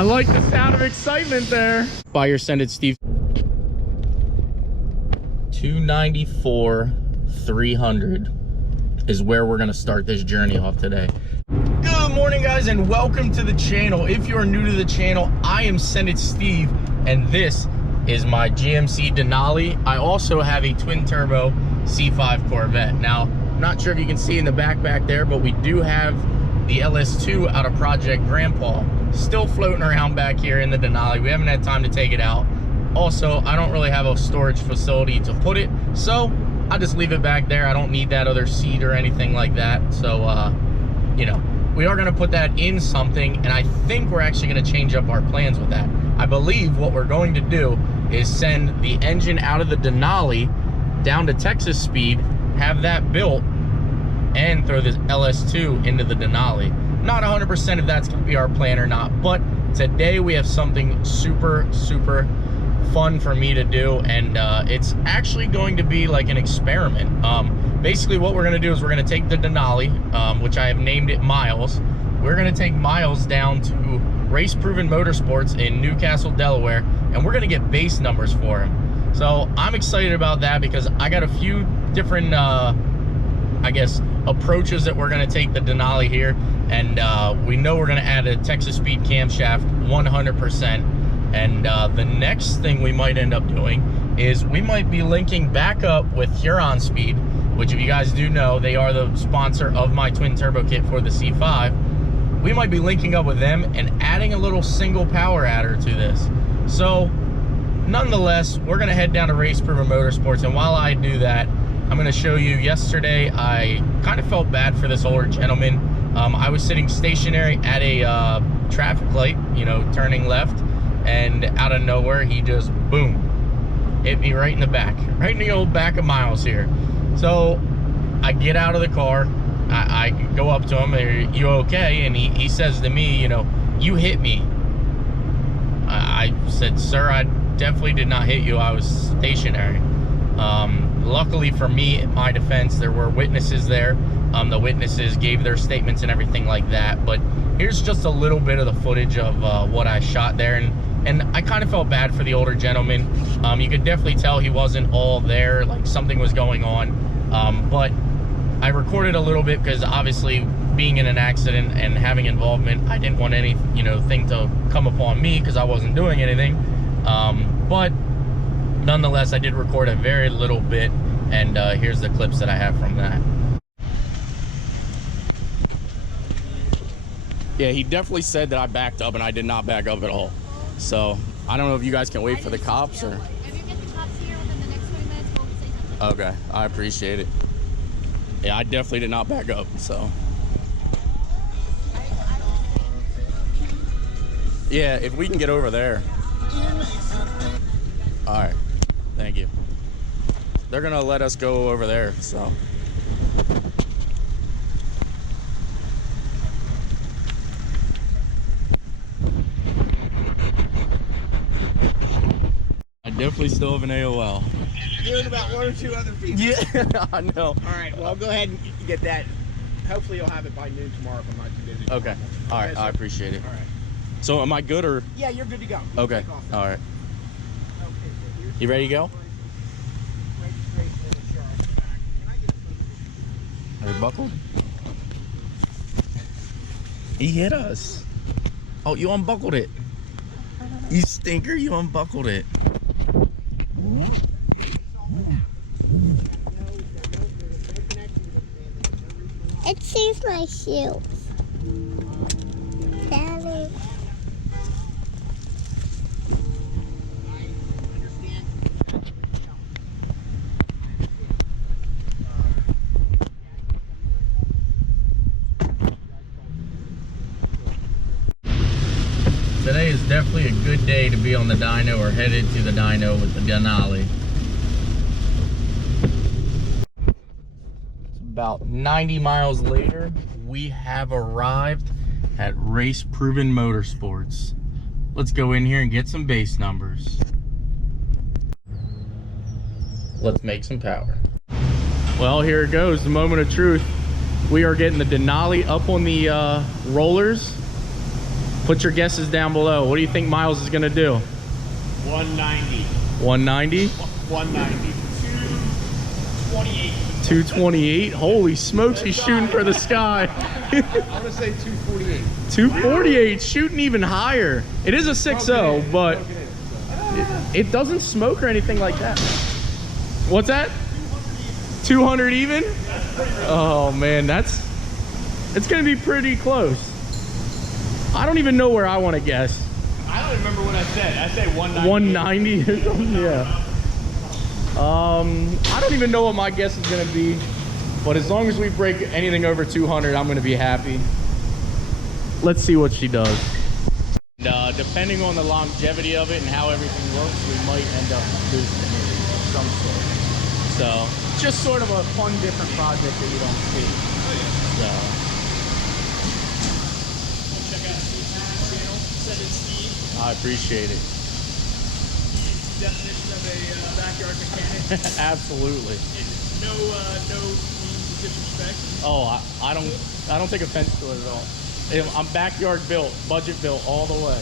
I like the sound of excitement there. Buy your SendIt, Steve. 294, 300 is where we're gonna start this journey off today. Good morning, guys, and welcome to the channel. If you are new to the channel, I am SendIt Steve, and this is my GMC Denali. I also have a twin turbo C5 Corvette. Now, I'm not sure if you can see in the back there, but we do have the LS2 out of Project Grandpa still floating around back here in the Denali. We haven't had time to take it out. Also, I don't really have a storage facility to put it, so I just leave it back there. I don't need that other seat or anything like that. So, you know, we are gonna put that in something, and I think we're actually gonna change up our plans with that. I believe what we're going to do is send the engine out of the Denali down to Texas speed, have that built, and throw this LS2 into the Denali. Not 100% if that's gonna be our plan or not, but today we have something super fun for me to do, and it's actually going to be like an experiment. Basically what we're gonna do is we're gonna take the Denali, which I have named it Myles. We're gonna take Myles down to RaceProvenMotorsports in Newcastle, Delaware, and we're gonna get base numbers for him. So I'm excited about that because I got a few different I guess approaches that we're gonna take the Denali here, and we know we're gonna add a Texas speed camshaft 100%. And the next thing we might end up doing is we might be linking back up with HURON Speed, which, if you guys do know, they are the sponsor of my twin turbo kit for the C5. We might be linking up with them and adding a little single power adder to this. So nonetheless, we're gonna head down to RaceProvenMotorsports, and while I do that, I'm gonna show you, yesterday I kind of felt bad for this older gentleman. I was sitting stationary at a traffic light, you know, turning left, and out of nowhere he just boom hit me right in the back, right in the old back of Myles here. So I get out of the car, I go up to him, "Are you okay?" And he says to me, you know, "You hit me." I said, "Sir, I definitely did not hit you. I was stationary." Luckily for me, in my defense, there were witnesses there. The witnesses gave their statements and everything like that, but here's just a little bit of the footage of what I shot there, and I kind of felt bad for the older gentleman. You could definitely tell he wasn't all there, like something was going on, but I recorded a little bit because obviously being in an accident and having involvement, I didn't want any, you know, thing to come upon me because I wasn't doing anything, but nonetheless I did record a very little bit, and here's the clips that I have from that. Yeah, he definitely said that I backed up, and I did not back up at all. So I don't know if you guys can wait for the cops, or... If you get the cops here within the next 20 minutes, we'll say something. Okay, I appreciate it. Yeah, I definitely did not back up, so... Yeah, if we can get over there. All right, thank you. They're gonna let us go over there, so... I definitely still have an AOL. You and about one or two other people. Yeah, I know. All right, well, go ahead and get that. Hopefully you'll have it by noon tomorrow if I'm not too busy. Okay, all right, I appreciate it. All right. So am I good, or? Yeah, you're good to go. Okay, all right. You ready to go? Are you buckled? He hit us. Oh, you unbuckled it. You stinker, you unbuckled it. It sees my shoes. Daddy. Today is definitely a good day to be on the dyno, or headed to the dyno with the Denali. It's about 90 miles later, we have arrived at RaceProvenMotorsports. Let's go in here and get some base numbers. Let's make some power. Well, here it goes, the moment of truth. We are getting the Denali up on the rollers, Put your guesses down below. What do you think Myles is gonna do? 190. 190? 190. 228. 228? Holy smokes, he's shooting for the sky. I'm gonna say 248. 248, shooting even higher. It is a 6.0, but it doesn't smoke or anything like that. What's that? 200 even? Oh man, it's gonna be pretty close. I don't even know where I want to guess. I don't remember what I said. I say 190. 190? Yeah. I don't even know what my guess is gonna be, but as long as we break anything over 200, I'm gonna be happy. Let's see what she does. And, depending on the longevity of it and how everything works, we might end up boosting it of some sort. So, just sort of a fun, different project that you don't see. So. Check out Steve's channel, SendIt Steve. I appreciate it. Definition of a backyard mechanic. Absolutely. No means of disrespect. Oh, I don't take offense to it at all. I'm backyard built, budget built all the way,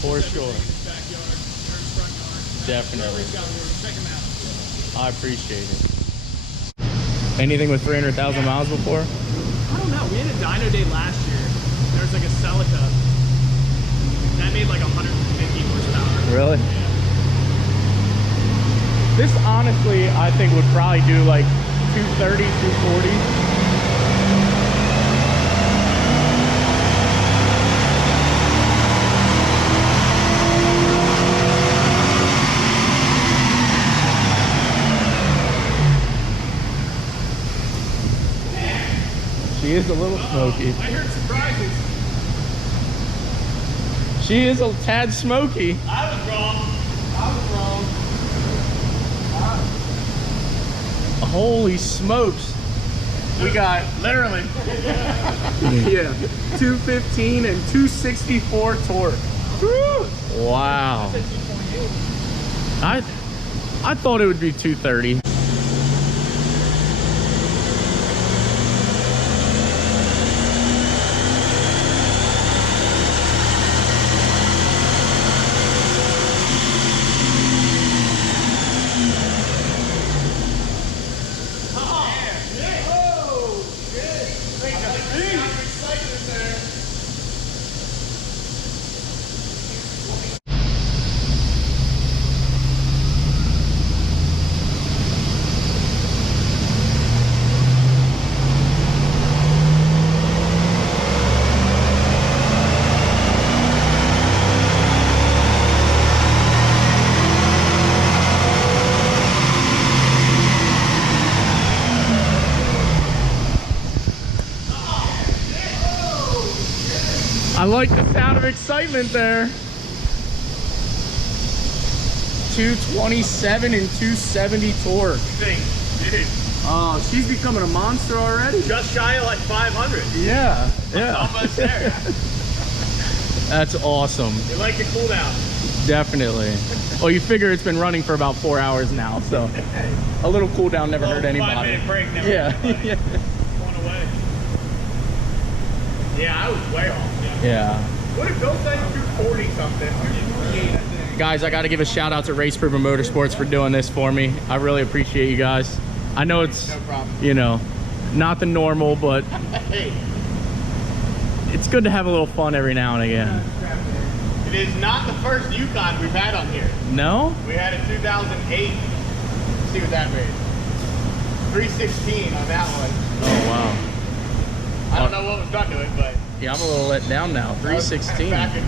for sure. Backyard, or front yard. Definitely. Check him out. I appreciate it. Anything with 300,000 miles before? I don't know. We had a dyno day last year. There was like a Celica that made like 150 horsepower. Really? This honestly, I think would probably do like 230, 240. She is a little smoky. I heard surprises. She is a tad smoky. I was wrong. Holy smokes. We got literally yeah, 215 and 264 torque. Woo! Wow. I thought it would be 230. I like the sound of excitement there. 227 and 270 torque. Dude, Oh, she's becoming a monster already. just shy of like 500. Yeah, yeah. Almost there. That's awesome. You like the cool down. Definitely. Well, you figure it's been running for about 4 hours now, so a little cool down never hurt anybody. 5-minute break never Yeah. hurt anybody. Yeah. Going away. Yeah, I was way off. Yeah. What if Bill said 240 something? 248, I think. Guys, I got to give a shout out to RaceProvenMotorsports for doing this for me. I really appreciate you guys. I know it's, No problem. you know, not the normal, but Hey, it's good to have a little fun every now and again. it is not the first Yukon we've had on here. No? We had a 2008. Let's see what that made. 316 on that one. Oh, wow. I don't know what was done to it, but Yeah, I'm a little let down now. 316. back in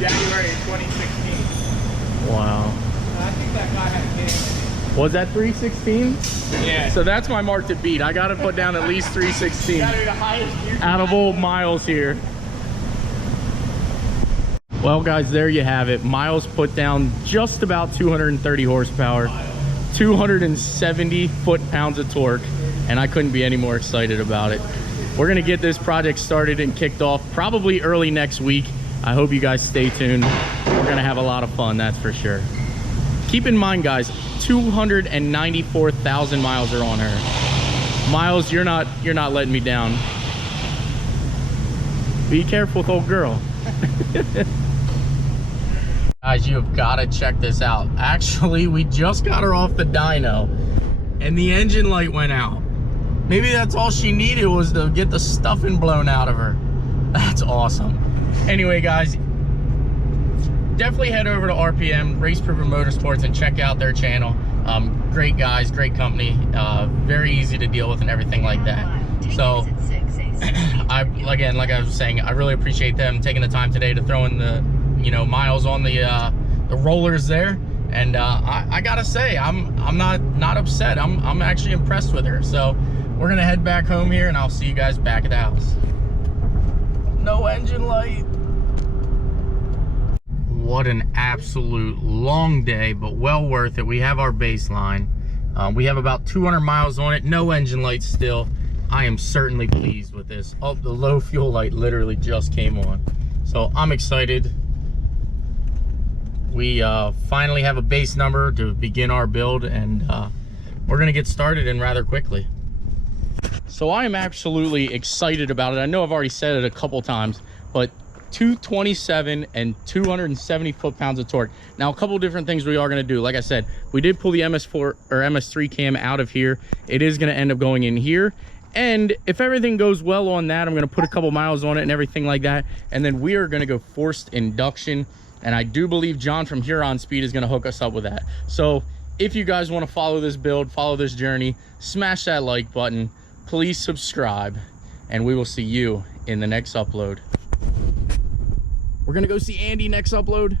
January of 2016. Wow. I think that guy had a game. Was that 316? Yeah. So that's my mark to beat. I got to put down at least 316. Gotta be the highest Yukon. Out of old Myles here. Well, guys, there you have it. Myles put down just about 230 horsepower, 270 foot-pounds of torque, and I couldn't be any more excited about it. We're gonna get this project started and kicked off probably early next week. I hope you guys stay tuned. We're gonna have a lot of fun, that's for sure. Keep in mind, guys, 294,000 miles are on her. Myles, you're not letting me down. Be careful with old girl. Guys, you have got to check this out. Actually, we just got her off the dyno and the engine light went out. Maybe that's all she needed, was to get the stuffing blown out of her. That's awesome. Anyway, guys, definitely head over to RPM, RaceProvenMotorsports, and check out their channel. Great guys, great company, very easy to deal with and everything like that. So, again, like I was saying, I really appreciate them taking the time today to throw in the, you know, Myles on the rollers there. And I gotta say, I'm not upset. I'm actually impressed with her. So we're gonna head back home here, and I'll see you guys back at the house. No engine light. What an absolute long day, but well worth it. We have our baseline. We have about 200 miles on it. No engine light still. I am certainly pleased with this. Oh, the low fuel light literally just came on. So I'm excited. We finally have a base number to begin our build, and we're gonna get started in rather quickly. So I am absolutely excited about it. I know I've already said it a couple times, but 227 and 270 foot-pounds of torque. Now, a couple different things we are going to do. Like I said, we did pull the MS4 or MS3 cam out of here. It is going to end up going in here, and if everything goes well on that, I'm going to put a couple miles on it and everything like that, and then we are going to go forced induction, and I do believe John from Huron Speed is going to hook us up with that. So if you guys want to follow this build, follow this journey, smash that like button, please subscribe, and we will see you in the next upload. We're gonna go see Andy next upload.